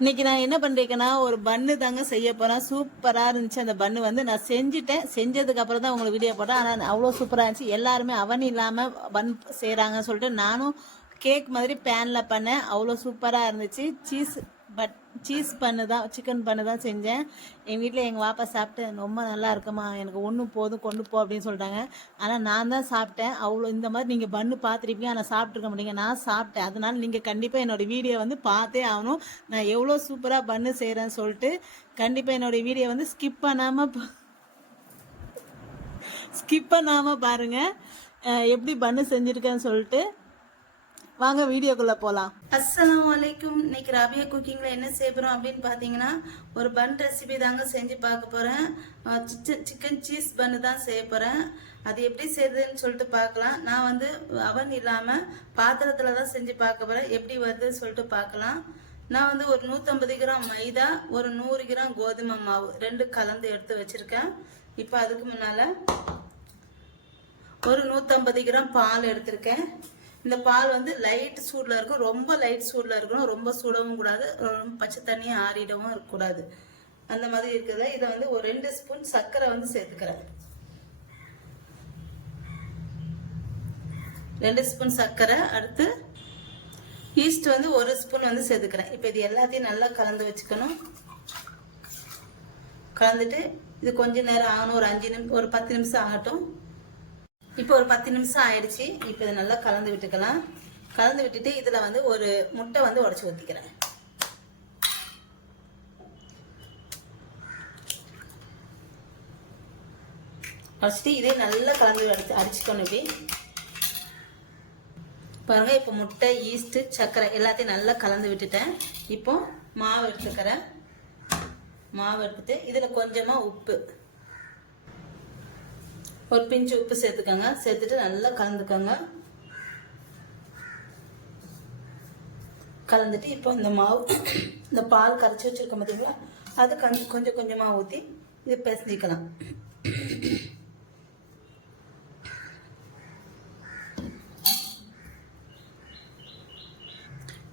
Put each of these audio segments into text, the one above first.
இன்னைக்கு நான் என்ன பண்ணிருக்கேன்னா ஒரு பன்னு தாங்க செய்ய போறேன். சூப்பரா இருந்துச்சு அந்த பன்னு வந்து. நான் செஞ்சுட்டேன். செஞ்சதுக்கு அப்புறம் தான் உங்களுக்கு வீடியோ போட்டேன். ஆனால் அவ்வளோ சூப்பரா இருந்துச்சு. எல்லாருமே அவன் இல்லாம பன் செய்கிறாங்கன்னு சொல்லிட்டு நானும் கேக் மாதிரி பேன்ல பண்ணேன். அவ்வளோ சூப்பரா இருந்துச்சு. சீஸ் பட் சீஸ் பண்ணு தான் சிக்கன் பண்ணு தான் செஞ்சேன். எங்கள் வீட்டில் எங்கள் வாப்பா சாப்பிட்டு ரொம்ப நல்லா இருக்குமா எனக்கு ஒன்றும் போதும் கொண்டு போ அப்படின்னு சொல்லிட்டாங்க. ஆனால் நான் தான் சாப்பிட்டேன். அவ்வளோ இந்த மாதிரி நீங்கள் பண்ணு பார்த்துருப்பீங்க ஆனால் சாப்பிட்ருக்க மாட்டீங்க. நான் சாப்பிட்டேன். அதனால நீங்கள் கண்டிப்பாக என்னோட வீடியோ வந்து பார்த்தே ஆகணும். நான் எவ்வளோ சூப்பராக பண்ணு செய்கிறேன்னு சொல்லிட்டு கண்டிப்பாக என்னோட வீடியோ வந்து ஸ்கிப் பண்ணாமல் ஸ்கிப் பண்ணாமல் பாருங்கள் எப்படி பண்ணு செஞ்சுருக்கேன்னு சொல்லிட்டு வாங்க வீடியோக்குள்ள போலாம். அஸ்ஸலாமு அலைக்கும். இன்னைக்கு ராபியா குக்கிங்ல என்ன செய்ய போறோம் அப்படின்னு பாத்தீங்கன்னா ஒரு பன் ரெசிபி தாங்க செஞ்சு பார்க்க போறேன். சிக்கன் சீஸ் பன்னு தான் செய்ய போறேன். அது எப்படி செய்யுதுன்னு சொல்லிட்டு பார்க்கலாம். நான் வந்து அவன் இல்லாம பாத்திரத்துல தான் செஞ்சு பார்க்க போறேன். எப்படி வருதுன்னு சொல்லிட்டு பார்க்கலாம். நான் வந்து ஒரு நூற்றம்பது கிராம் மைதா ஒரு நூறு கிராம் கோதுமை மாவு ரெண்டு கலந்து எடுத்து வச்சுருக்கேன். இப்போ அதுக்கு முன்னால் ஒரு நூற்றம்பது கிராம் பால் எடுத்திருக்கேன். இந்த பால் வந்து லைட் சூடில் இருக்கும். ரொம்ப லைட் சூடில் இருக்கணும். ரொம்ப சுடவும் கூடாது. ரொம்ப பச்சை தண்ணியும் ஆறிடவும் இருக்கக்கூடாது. அந்த மாதிரி இருக்கிறத இதை வந்து ஒரு ரெண்டு ஸ்பூன் சர்க்கரை வந்து சேர்த்துக்கிறேன். ரெண்டு ஸ்பூன் சர்க்கரை அடுத்து ஈஸ்ட் வந்து ஒரு ஸ்பூன் வந்து சேர்த்துக்கிறேன். இப்போ இது எல்லாத்தையும் நல்லா கலந்து வச்சுக்கணும். கலந்துட்டு இது கொஞ்ச நேரம் ஆகணும். ஒரு அஞ்சு நிமிஷம் ஒரு பத்து நிமிஷம் ஆகட்டும். இப்போ ஒரு பத்து நிமிஷம் ஆயிடுச்சு. இப்போ இதை நல்லா கலந்து விட்டுக்கலாம். கலந்து விட்டுட்டு இதில் வந்து ஒரு முட்டை வந்து உடச்சி ஊற்றிக்கிறேன் உடச்சிட்டு இதே நல்லா கலந்து அடிச்சு அடிச்சுக்கணும் இப்படி. பாருங்கள் இப்போ முட்டை ஈஸ்ட்டு சர்க்கரை எல்லாத்தையும் நல்லா கலந்து விட்டுட்டேன். இப்போ மாவு எடுத்துக்கிறேன். மாவு எடுத்துட்டு இதில் கொஞ்சமாக உப்பு. ஒரு பிஞ்சு உப்பு சேர்த்துக்கோங்க. சேர்த்துட்டு நல்லா கலந்துக்கோங்க. கலந்துட்டு இப்போ இந்த மாவு இந்த பால் கரைச்சி வச்சுருக்கோம் பார்த்தீங்களா அது கஞ்சி கொஞ்சம் கொஞ்சமாக ஊற்றி இது பிசைஞ்சிக்கலாம்.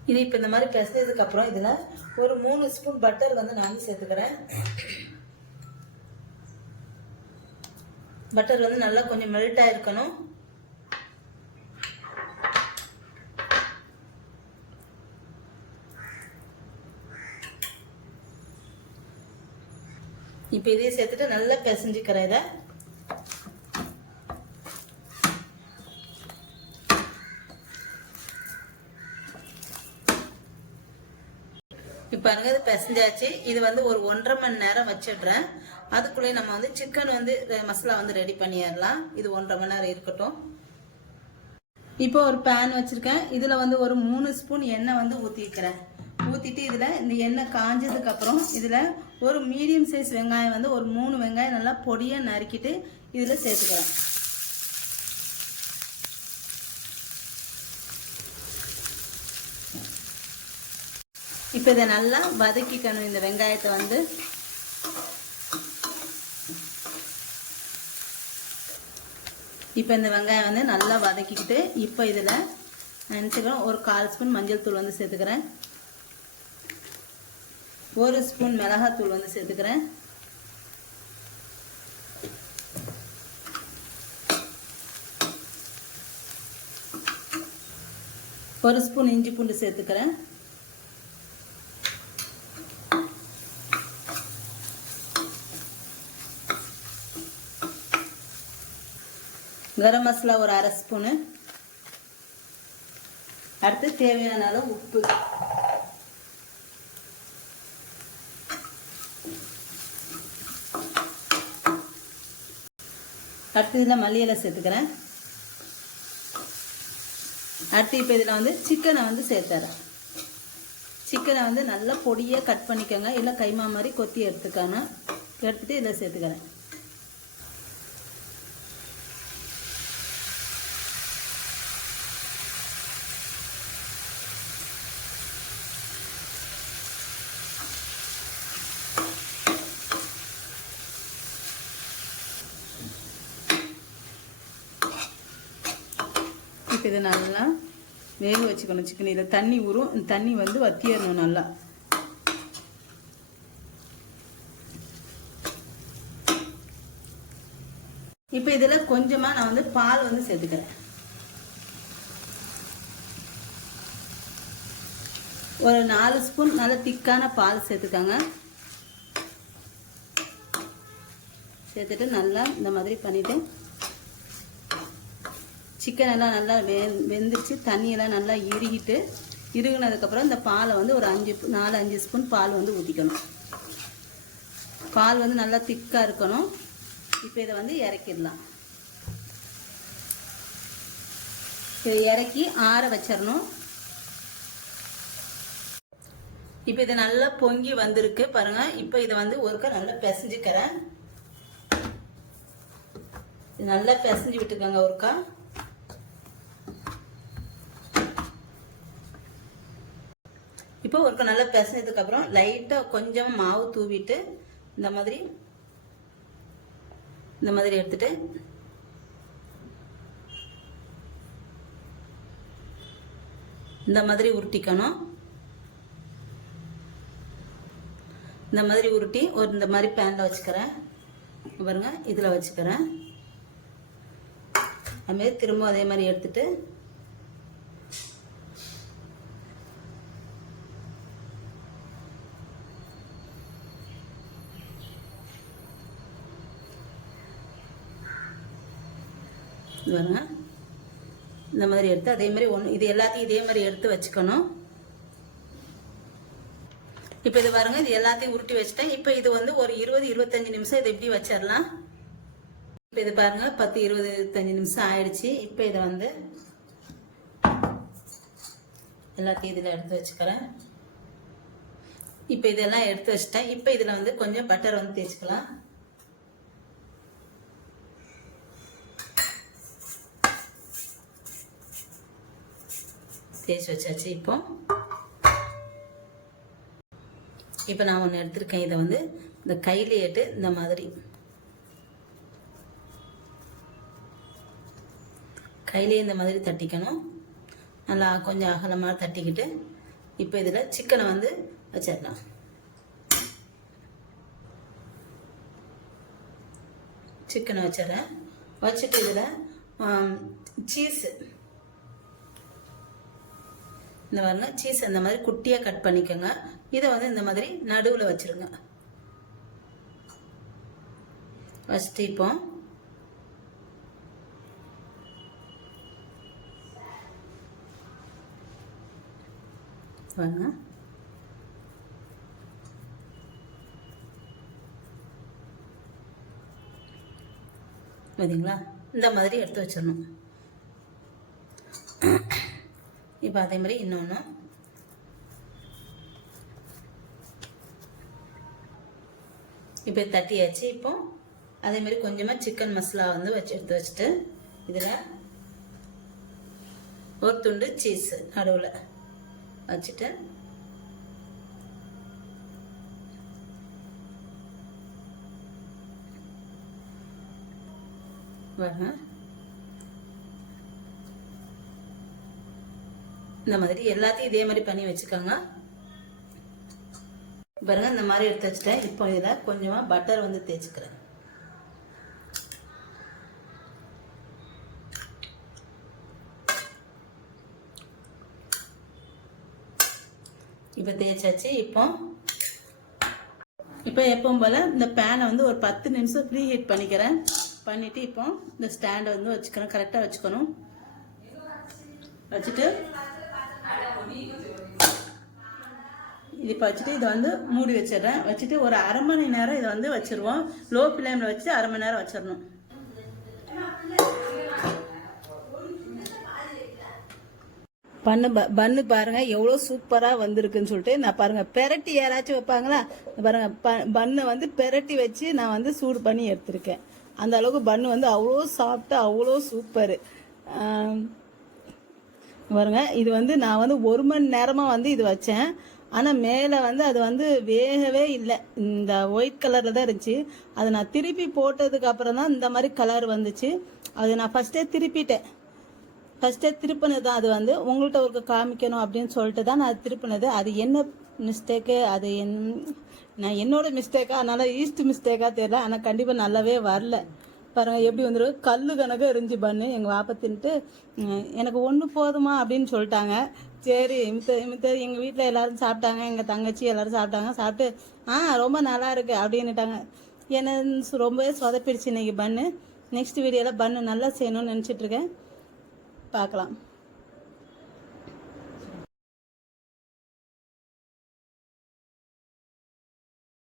இது இப்போ இந்த மாதிரி பிசைஞ்சதுக்கப்புறம் இதில் ஒரு மூணு ஸ்பூன் பட்டர் வந்து நான் சேர்த்துக்கிறேன். பட்டர் வந்து நல்லா கொஞ்சம் மெல்ட் ஆயிருக்கணும். இப்போ இதையும் சேர்த்துட்டு நல்லா பிசைஞ்சுக்கிறேன் இதை. இப்போ பாருங்க இது பிசைஞ்சாச்சு. இது வந்து ஒரு ஒன்றரை மணி நேரம் வச்சிடுறேன். அதுக்குள்ளே நம்ம வந்து சிக்கன் வந்து மசாலா வந்து ரெடி பண்ணிடலாம். இது ஒன்றரை மணி நேரம் இருக்கட்டும். இப்போ ஒரு பேன் வச்சிருக்கேன். இதில் வந்து ஒரு மூணு ஸ்பூன் எண்ணெய் வந்து ஊற்றிக்கிறேன் ஊற்றிட்டு இதில் இந்த எண்ணெய் காஞ்சதுக்கப்புறம் இதில் ஒரு மீடியம் சைஸ் வெங்காயம் வந்து ஒரு மூணு வெங்காயம் நல்லா பொடியாக நறுக்கிட்டு இதில் சேர்த்துக்கிறேன். இப்போ இதை நல்லா வதக்கிக்கணும் இந்த வெங்காயத்தை வந்து. இப்போ இந்த வெங்காயம் வந்து நல்லா வதக்கிக்கிட்டு இப்போ இதில் நினச்சிக்கிறோம் ஒரு கால் ஸ்பூன் மஞ்சள் தூள் வந்து சேர்த்துக்கிறேன். ஒரு ஸ்பூன் மிளகாத்தூள் வந்து சேர்த்துக்கிறேன். ஒரு ஸ்பூன் இஞ்சி பூண்டு சேர்த்துக்கிறேன். கரம் மசாலா ஒரு அரை ஸ்பூனு. அடுத்து தேவையான அளவு உப்பு. அடுத்து இதில் மல்லியலை சேர்த்துக்கிறேன். அடுத்து இப்போ இதில் வந்து சிக்கனை வந்து சேர்த்துறேன். சிக்கனை வந்து நல்லா பொடியாக கட் பண்ணிக்கோங்க. இல்லை கைமா மாதிரி கொத்தி எடுத்துக்கணும் எடுத்துகிட்டு இதில் சேர்த்துக்கிறேன். இப்போ இதை நல்லா வேக வச்சுக்கணும். சிக்கன் இதில் தண்ணி ஊறும் தண்ணி வந்து வத்தியறணும் நல்லா. இப்போ இதில் கொஞ்சமாக நான் வந்து பால் வந்து சேர்த்துக்கிறேன். ஒரு நாலு ஸ்பூன் நல்ல திக்கான பால் சேர்த்துக்காங்க. சேர்த்துட்டு நல்லா இந்த மாதிரி பண்ணிவிட்டு சிக்கன் எல்லாம் நல்லா வெ வெந்துச்சு தண்ணியெல்லாம் நல்லா இறுகிட்டு இறுகினதுக்கப்புறம் இந்த பாலை வந்து ஒரு அஞ்சு நாலு அஞ்சு ஸ்பூன் பால் வந்து ஊற்றிக்கணும் பால் வந்து நல்லா திக்காக இருக்கணும். இப்போ இதை வந்து இறக்கிடலாம். இதை இறக்கி ஆற வச்சிடணும். இப்போ இது நல்லா பொங்கி வந்திருக்கு பாருங்க. இப்போ இதை வந்து ஒருக்கா நல்லா பிசைஞ்சுக்கிறேன். நல்லா பிசைஞ்சு விட்டுக்கோங்க ஒருக்கா இப்போ ஒரு நல்லா பிசைஞ்சதுக்கு அப்புறம் லைட்டாக கொஞ்சம் மாவு தூவிட்டு இந்த மாதிரி இந்த மாதிரி எடுத்துட்டு இந்த மாதிரி உருட்டிக்கணும். இந்த மாதிரி உருட்டி ஒரு இந்த மாதிரி பேனில் வச்சுக்கிறேன். பாருங்க இதில் வச்சுக்கிறேன். அதுமாரி திரும்ப அதே மாதிரி எடுத்துகிட்டு பாருங்க. இந்த மாதிரி எடுத்து அதே மாதிரி ஒன்று இது எல்லாத்தையும் இதே மாதிரி எடுத்து வச்சுக்கணும். இப்போ இது பாருங்க இது எல்லாத்தையும் உருட்டி வச்சுட்டேன். இப்போ இது வந்து ஒரு இருபது இருபத்தஞ்சு நிமிஷம் இதை எப்படி வச்சிடலாம். இப்போ இது பாருங்க பத்து இருபது இருபத்தஞ்சு நிமிஷம் ஆயிடுச்சு. இப்போ இதை வந்து எல்லாத்தையும் இதில் எடுத்து வச்சுக்கிறேன். இப்போ இதெல்லாம் எடுத்து வச்சிட்டேன். இப்போ இதில் வந்து கொஞ்சம் பட்டர் வந்து தேய்ச்சிக்கலாம். தேய்ச்சி வச்சாச்சு இப்போ. இப்போ நான் ஒன்று எடுத்திருக்கேன். இதை வந்து இந்த கையில் ஏட்டு இந்த மாதிரி. கையிலே இந்த மாதிரி தட்டிக்கணும். நல்லா கொஞ்சம் அகலமாக தட்டிக்கிட்டு இப்போ இதில் சிக்கனை வந்து வச்சிடலாம். சிக்கனை வச்சிடறேன். வச்சுட்டு இதில் சீஸு. இந்த பாருங்க சீஸ் இந்த மாதிரி குட்டியாக கட் பண்ணிக்கோங்க. இதை வந்து இந்த மாதிரி நடுவில் வச்சிருங்க. ஃபஸ்ட்டு இப்போ வாங்க பார்த்தீங்களா இந்த மாதிரி எடுத்து வச்சிடணும். இப்போ அதே மாதிரி இன்னொன்று இப்போ தட்டியாச்சு இப்போ அதே மாதிரி கொஞ்சமாக சிக்கன் மசாலா வந்து வச்சு எடுத்து வச்சுட்டு இதில் ஒரு துண்டு சீஸு நடுவில் வச்சுட்டு வரேன் இந்த மாதிரி எல்லாத்தையும் இதே மாதிரி பண்ணி வச்சுக்கோங்க. பாருங்க இந்த மாதிரி எடுத்து வச்சுட்டேன். இப்போ இதில் கொஞ்சமாக பட்டர் வந்து தேய்ச்சிக்கிறேன். இப்போ தேய்ச்சாச்சு. இப்போ இப்போ எப்பவும் போல் இந்த பேனை வந்து ஒரு பத்து நிமிஷம் ஃப்ரீ ஹீட் பண்ணிக்கிறேன். பண்ணிவிட்டு இப்போ இந்த ஸ்டாண்டை வந்து வச்சுக்கணும் கரெக்டாக வச்சுக்கணும். வச்சுட்டு இது இப்போ வச்சுட்டு இதை வந்து மூடி வச்சிடுறேன். வச்சுட்டு ஒரு அரை மணி நேரம் இதை வந்து வச்சிருவோம். லோ ஃப்ளேமில் வச்சு அரை மணி நேரம் வச்சிடணும். பண்ணு ப பண்ணு பாருங்க. எவ்வளோ சூப்பராக வந்திருக்குன்னு சொல்லிட்டு நான் பாருங்க பெரட்டி யாராச்சும் வைப்பாங்களா? பாருங்க ப பண்ணை வந்து பெரட்டி வச்சு நான் வந்து சூடு பண்ணி எடுத்திருக்கேன். அந்த அளவுக்கு பண்ணு வந்து அவ்வளோ சாப்பிட்டு அவ்வளோ சூப்பரு பாருங்க இது வந்து நான் வந்து ஒரு மணி நேரமாக வந்து இது வச்சேன். ஆனால் மேலே வந்து அது வந்து வேகவே இல்லை. இந்த ஒயிட் கலரில் தான் இருந்துச்சு. அதை நான் திருப்பி போட்டதுக்கு அப்புறம் தான் இந்த மாதிரி கலர் வந்துச்சு. அது நான் ஃபஸ்ட்டே திருப்பிட்டேன். ஃபஸ்ட்டே திருப்பினது தான் அது வந்து உங்கள்கிட்ட ஒரு காமிக்கணும் அப்படின்னு சொல்லிட்டு தான் நான் திருப்பினது. அது என்ன மிஸ்டேக்கு அது என் நான் என்னோட மிஸ்டேக்கா அதனால் ஈஸ்ட் மிஸ்டேக்காக தெரியல. ஆனால் கண்டிப்பாக நல்லாவே வரல. பாருங்கள் எப்படி வந்துடும் கல்லு கணக்கு இருந்துச்சு பண்ணு. எங்கள் வாப்பை தின்ட்டு எனக்கு ஒன்று போதுமா? அப்படின்னு சொல்லிட்டாங்க. சரி மித்த மித்த எங்கள் வீட்டில் எல்லாரும் சாப்பிட்டாங்க. எங்கள் தங்கச்சி எல்லாரும் சாப்பிட்டாங்க. சாப்பிட்டு ஆ ரொம்ப நல்லா இருக்கு அப்படின்னுட்டாங்க. என்ன ரொம்பவே சொதப்பிடுச்சு இன்னைக்கு பண்ணு. நெக்ஸ்ட் வீடியோவில் பண்ணு நல்லா செய்யணும்னு நினச்சிட்ருக்கேன் பார்க்கலாம்.